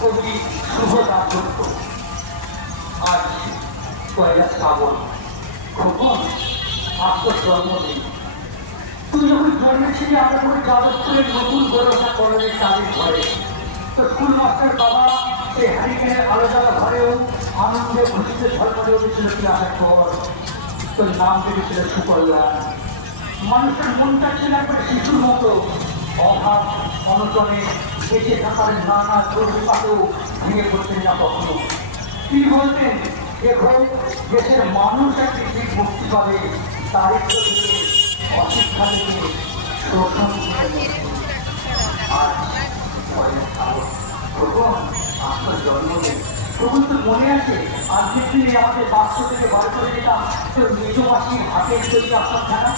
কবি শুভদাস দত্ত। আজ ১ শ্রাবণ, খোকন আজ তোর জন্মদিন। তুই যখন জন্মেছিলি আমরা করে যাদবপুরের নতুন গরসা কলেজের চালের ঘরে, তো স্কুল মাস্টার বাবা সেই হ্যারিকেনের আলো জ্বালা ঘরেও আনন্দে খুশিতে ঝলমলে উঠেছিল ক্লাসের পর। তোর নাম দেখেছিল সুকল্যাণ। মানুষের মনটা ছিল একবার শিশুর মতো, অভাব অনটনে বেঁচে থাকার নানা দুর্বিপাকেও ভেঙে পড়তেন না কখনো। কি বলতেন, দেখো দেশের মানুষ একটি ঠিক মুক্তি পাবে দারিদ্র থেকে, অশিক্ষা থেকে, শোষণ থেকে। আজ আপনার জন্মদিন। তখন তো মনে আছে আজকের দিনে আমাদের বাক্স থেকে বার করে দিতাম তোর মেজবাসীর হাতের তৈরি আপনার খানা,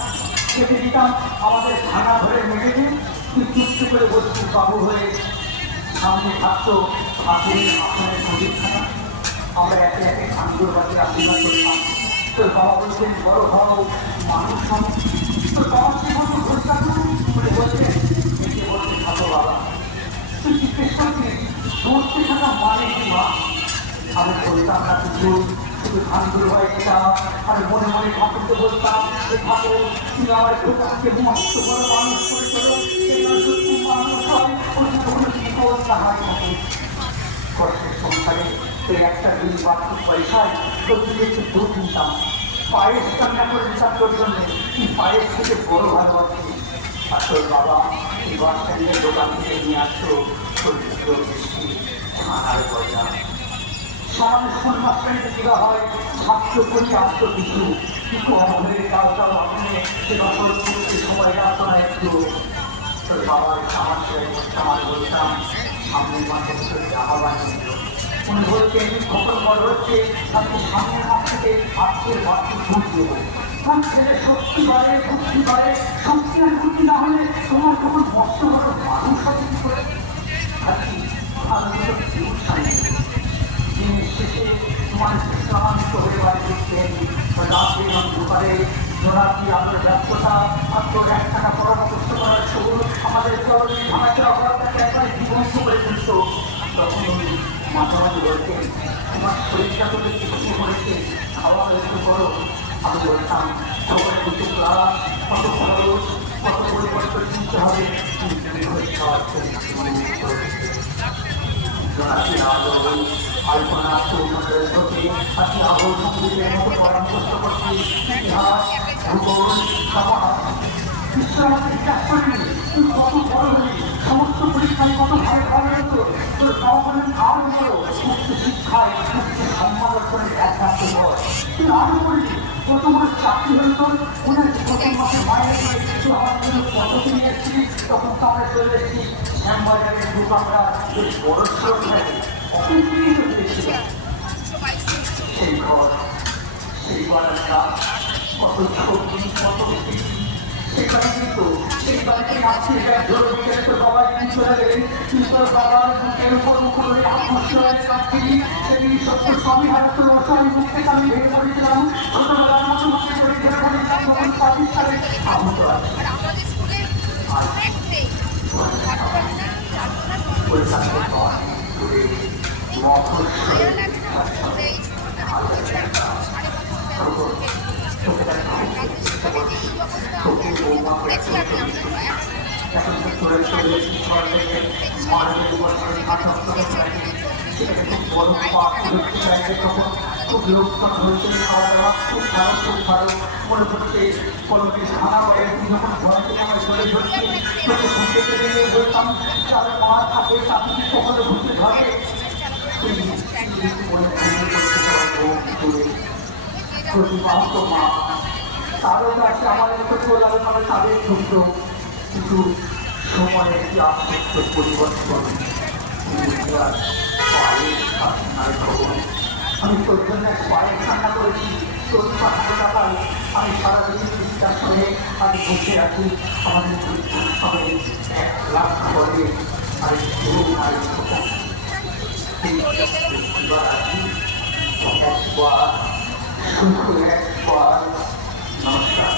খেতে দিতাম আমাদের খানা ধরে মেরে দিন। তুই চুপটি করে বসতি বাবু হয়ে, সামনে থাকতো হাতের আপনার নদীর খানা। আমরা একে একে খানগুলোর কাছে আশীর্বাদ করতাম। তোর বাবা বলছেন বড় হও, মানুষ হও। তোর বাবা সে বলতো ঘুরতাম বলে বলছেন একে বলতে থাকো বাবা। তুই জিজ্ঞেস করছিস বসতে থাকা মানে কি মা? আমি বলতাম না কিছু, শুধু খানগুলো হয়ে যেতাম। আমি মনে মনে ঠাকুরকে বলতাম ঠাকুর তুমি আমার ঠোকাকে মস্ত বড় মানুষ করে চলো, সত্যি মানুষ হয় কোনো বিপদ সাহায্য থাকে। কষ্টের সংসারে এই একটা দিন বাড়তি পয়সায় তোর দিকে একটু দুধ নিতাম, পায়েস রান্না করে দিতাম তোর জন্য। তুই পায়েস থেকে বড় ভালোবাসি। আর তোর বাবা এই বাস স্ট্যান্ডের দোকান থেকে নিয়ে আসতো তোর দুটো মিষ্টি ছানার পয়সা। সমাজ স্কুল মাস্টারিতে দেওয়া হয় ছাত্র প্রতি আসতো কিছু, কিন্তু আমাদের কাজটাও আপনি সেবা করতে সময় আসতো না একটু। তোর বাবার আমার বলতাম সামনের মাসে টাকা বানিয়ে দিল। উনি বলছেন কখন বড় হচ্ছে আপনি সামনের মাস থেকে আজকের বাড়তি ভোট দেবো। কোন ছেলে সত্যি বাড়ে বুদ্ধি বাড়ে, সত্যি আর বুদ্ধি না হলে তোমার তখন মস্ত বড় মানুষ হবে কি করে? আজকে আমি তো দিনের শেষে মানুষ ক্লান্ত হয়ে বাড়ি ফিরতেন। রাতে দুপারে জোনাকি আলোর ব্যস্ততা আর তোর 1 টাকা পরামর্শ করার শুরু আমাদের চরণে ভাঙাচোরা হওয়াটাকে একবারে জীবন্ত করে তুলত। তখন উনি মাঝে মাঝে বলতেন তোমার শরীরটা তো দেখতে খুশি করেছে, খাওয়া একটু করো। আমি বলতাম খবরে দুটো ক্লাস, কত খরচ, কত পরিবর্তন কিনতে হবে, আলোচনা চৌধুরীর প্রতি আজকে আবহাওয়া সংগীতের মতো পরামর্শ করছি ইতিহাস, ভূগোল, সমাজ। বিশ্ব আমাদের চাষ করিনি, তুই কত বড় হলি, সমস্ত পরীক্ষায় কত ভালো ভালো হতো। তোর বাবা বলেন আরো বড়, উচ্চ শিক্ষায় উচ্চ সম্মান অর্জনের একমাত্র পর। তুই আরো করলি, কত বড় চাকরি হল তোর। মনে হচ্ছে প্রথম মাসে মায়ের তুই আমার জন্য পদ্ধতি নিয়ে এসেছিস, তখন তো আমরা চলে এসেছি শ্যামবাজারের দোকানরা বেশ বড় ছিল থাকে অপেক্ষিত দেখছিল। সেই ঘর, সেই বারান্দা, কত ছবি, কত স্মৃতি। সেখানে কিন্তু সেই বাড়িতে আসছে ধরে বিকেলে তোর বাবা যিনি চলে গেলেন, তুই তোর বাবার বুকের উপর মুখে আত্মস্বরে কাঁদছিলি। সেদিন সত্য স্বামী হাতে তোর অসহায় মুখ থেকে আমি ভেঙে পড়েছিলাম। ছোটবেলার মতো মুখে করে ধরে পড়েছিলাম তখন ২৫ সালে আহত আছে। খুব লোকসান হয়েছে, খাওয়া দাওয়া খুব ভালো, খুব ভালো মনে হচ্ছে। কলমের খানা বাইরে যখন ঘর থেকে আমার চলে ধরছি তোকে ঘুরতে গেলে বলতাম তাদের মা থাকে তাকে কি কখনো ঘুরতে ধরে। প্রতিমান্ত মা তারও কাছে আমার মতো চলে মানে তাদের ক্ষুদ্র কিন্তু সময়ের একটি আশ্চর্য পরিবর্তন। আমি তোর জন্য এক পায়ের রান্না করেছি, তোর পাঠাতে টাকায় আমি সারাদিন চিন্তার সঙ্গে আমি বসে আছি। আমাদের আমি 1 লাখ করে আর একবার শুধু একবার নমস্কার।